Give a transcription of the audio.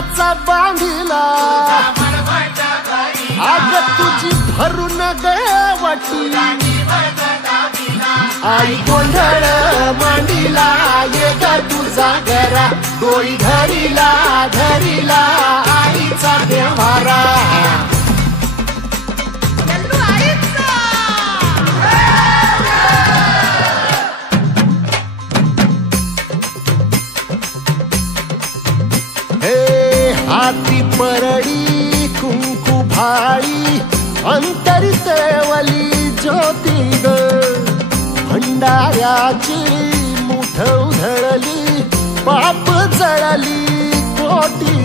मानाचा बांधिला आग तुझी भरून गवटी आई गोंधळ मांडीला ये ग तुझा घरा डोई धरीला धरीला आईचा देवारा हाती परडी कुंकू भाळी अंतरी तेवली ज्योती ग भंडाऱ्याची मुठ उधळली पाप जळली कोटी